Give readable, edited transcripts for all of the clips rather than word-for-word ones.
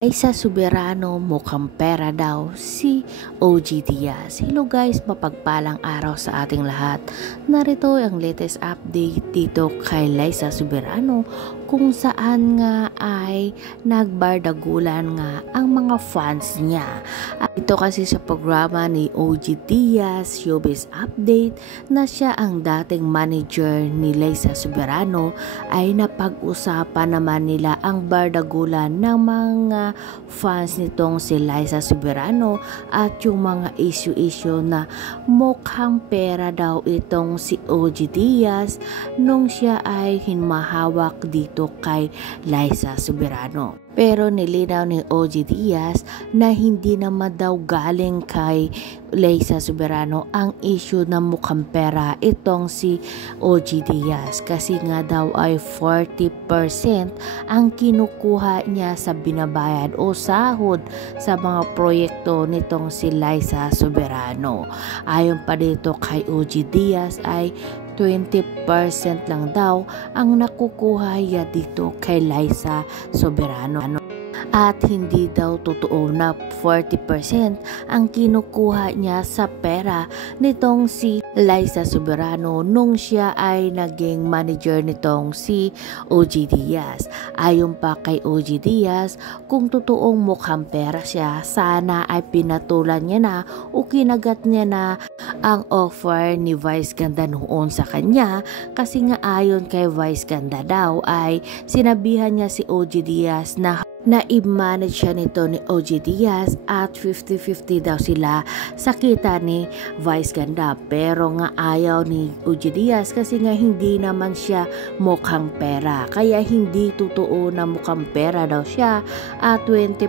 Liza Soberano, mukhang pera daw si OG Diaz. Hello guys, mapagpalang araw sa ating lahat. Narito ang latest update dito kay Liza Soberano kung saan nga ay nagbardagulan nga ang mga fans niya. At ito kasi sa programa ni OG Diaz, Showbiz Update, na siya ang dating manager ni Liza Soberano, ay napag-usapan naman nila ang bardagulan ng mga fans nitong si Liza Soberano at yung mga issue na mukhang pera daw itong si OG Diaz nung siya ay hinmahawak dito kay Liza Soberano. Pero nilinaw ni OG Diaz na hindi naman daw galing kay Liza Soberano ang issue na mukhang pera itong si OG Diaz, kasi nga daw ay 40% ang kinukuha niya sa binabayad o sahod sa mga proyekto nitong si Liza Soberano. Ayon pa dito kay OG Diaz ay 20% lang daw ang nakukuha niya dito kay Liza Soberano. At hindi daw totoo na 40% ang kinukuha niya sa pera nitong si Liza Soberano nung siya ay naging manager nitong si OG Diaz. Ayon pa kay OG Diaz, kung totoong mukhang pera siya, sana ay pinatulan niya na o kinagat niya na ang offer ni Vice Ganda noon sa kanya, kasi nga ayon kay Vice Ganda daw ay sinabihan niya si OG Diaz na i-manage siya nito ni OG Diaz at 50-50 daw sila sa kita ni Vice Ganda. Pero nga ayaw ni OG Diaz kasi nga hindi naman siya mukhang pera. Kaya hindi totoo na mukhang pera daw siya at 20%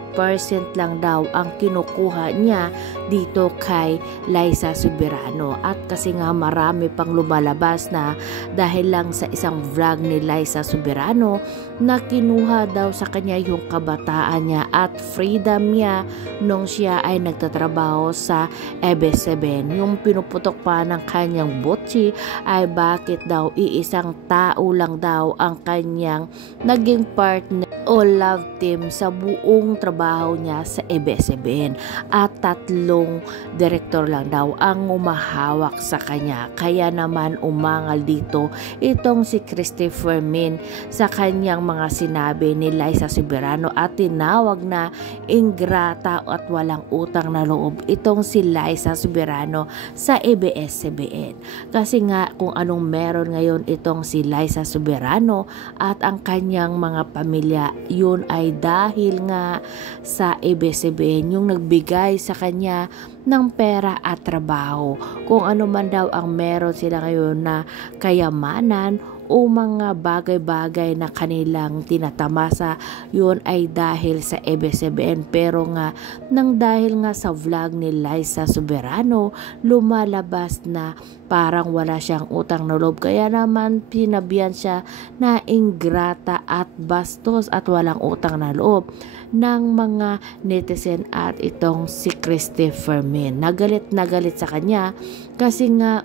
lang daw ang kinukuha niya dito kay Liza Soberano. At kasi nga marami pang lumalabas na dahil lang sa isang vlog ni Liza Soberano na kinuha daw sa kanya yung kabataan niya at freedom niya nung siya ay nagtatrabaho sa ABS-CBN. Yung pinuputok pa ng kanyang butsi ay bakit daw iisang tao lang daw ang kanyang naging partner o love team sa buong trabaho niya sa ABS-CBN at 3 direktor lang daw ang umahawak sa kanya. Kaya naman umangal dito itong si Christopher Min sa kanyang mga sinabi ni Liza Soberano at tinawag na ingrata at walang utang na loob itong si Liza Soberano sa ABS-CBN. Kasi nga kung anong meron ngayon itong si Liza Soberano at ang kanyang mga pamilya, yun ay dahil nga sa ABS-CBN yung nagbigay sa kanya ng pera at trabaho. Kung ano man daw ang meron sila ngayon na kayamanan o mga bagay-bagay na kanilang tinatamasa, yun ay dahil sa ABS-CBN. Pero nga nang dahil nga sa vlog ni Liza Soberano, lumalabas na parang wala siyang utang na loob, kaya naman pinabihan siya na ingrata at bastos at walang utang na loob ng mga netizen at itong si Christopher Min. Nagalit sa kanya kasi nga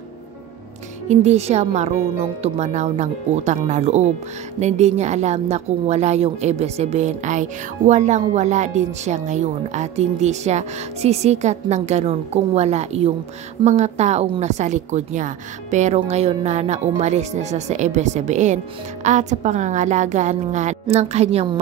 hindi siya marunong tumanaw ng utang na loob, na hindi niya alam na kung wala yung ABS-CBN ay walang-wala din siya ngayon at hindi siya sisikat ng ganun kung wala yung mga taong nasa likod niya. Pero ngayon na umalis na siya sa ABS-CBN at sa pangangalagaan nga ng kanyang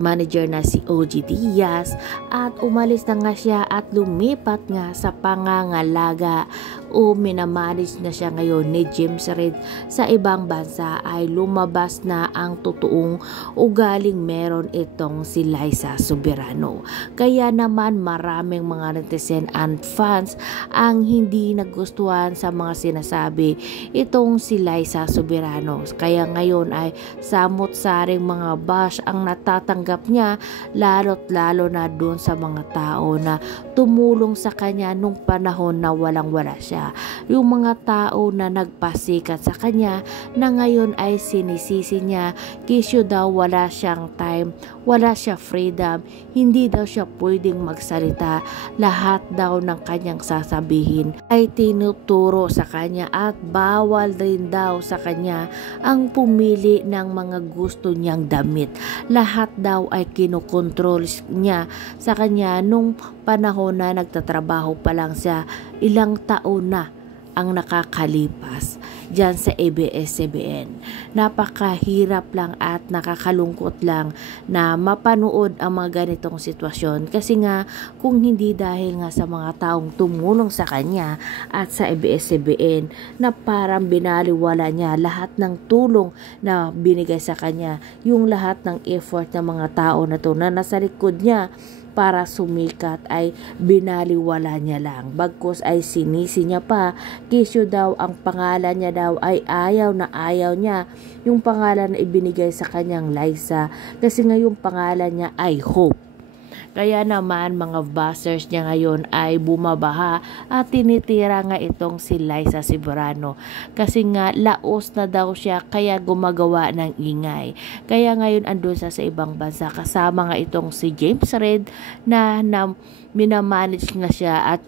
manager na si OG Diaz at umalis na nga siya at lumipat nga sa pangangalaga o minamanage na siya ngayon ni James Reid sa ibang bansa, ay lumabas na ang totoong ugaling meron itong si Liza Soberano. Kaya naman maraming mga netizen and fans ang hindi nagustuhan sa mga sinasabi itong si Liza Soberano. Kaya ngayon ay samot-saring mga bash ang natatanggap niya, lalo't lalo na dun sa mga tao na tumulong sa kanya nung panahon na walang-wala siya. Yung mga tao na nagpasikat sa kanya na ngayon ay sinisisi niya kisyo daw wala siyang time, wala siya freedom, hindi daw siya pwedeng magsalita. Lahat daw ng kanyang sasabihin ay tinuturo sa kanya at bawal rin daw sa kanya ang pumili ng mga gusto niyang damit. Lahat daw ay kinukontrol niya sa kanya nung panahon na nagtatrabaho pa lang siya. Ilang taon na ang nakakalipas dyan sa ABS-CBN. Napakahirap lang at nakakalungkot lang na mapanood ang mga ganitong sitwasyon kasi nga kung hindi dahil nga sa mga taong tumulong sa kanya at sa ABS-CBN na parang binaliwala niya lahat ng tulong na binigay sa kanya, yung lahat ng effort ng mga tao na to na nasa likod niya para sumikat ay binaliwala niya lang. Bagkus ay sinisi niya pa, kisyo daw ang pangalan niya daw ay ayaw na ayaw niya. Yung pangalan na ibinigay sa kanyang Liza kasi nga yung pangalan niya ay Hope. Kaya naman mga bashers niya ngayon ay bumabaha at tinitira nga itong si Liza Soberano kasi nga laos na daw siya kaya gumagawa ng ingay. Kaya ngayon andun sa ibang bansa kasama nga itong si James Reid na minamanage na siya at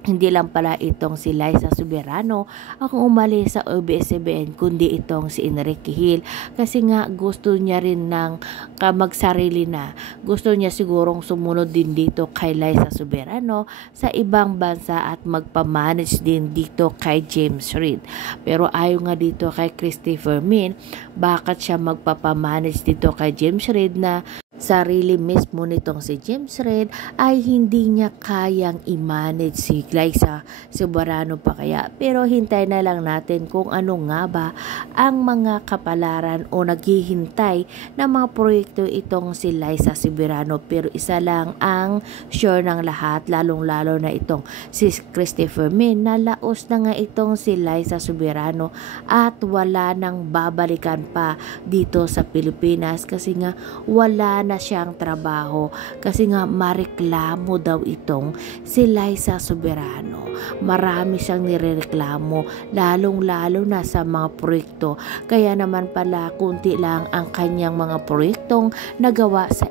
hindi lang pala itong si Liza Soberano ang umalis sa ABS-CBN kundi itong si Enrique Hill kasi nga gusto niya rin ng magsarili na. Gusto niya sigurong sumunod din dito kay Liza Soberano sa ibang bansa at magpamanage din dito kay James Reid. Pero ayaw nga dito kay Christopher Min, bakit siya magpapamanage dito kay James Reid na sarili mismo nitong si James Reid ay hindi niya kayang i-manage si Liza Soberano pa kaya. Pero hintay na lang natin kung ano nga ba ang mga kapalaran o naghihintay na mga proyekto itong si Liza Soberano. Pero isa lang ang sure ng lahat, lalong lalo na itong si Christopher Min, na laos na nga itong si Liza Soberano at wala nang babalikan pa dito sa Pilipinas kasi nga wala na siyang trabaho kasi nga mareklamo daw itong si Liza Soberano. Marami siyang nirereklamo lalong-lalo na sa mga proyekto. Kaya naman pala kunti lang ang kanyang mga proyektong nagawa sa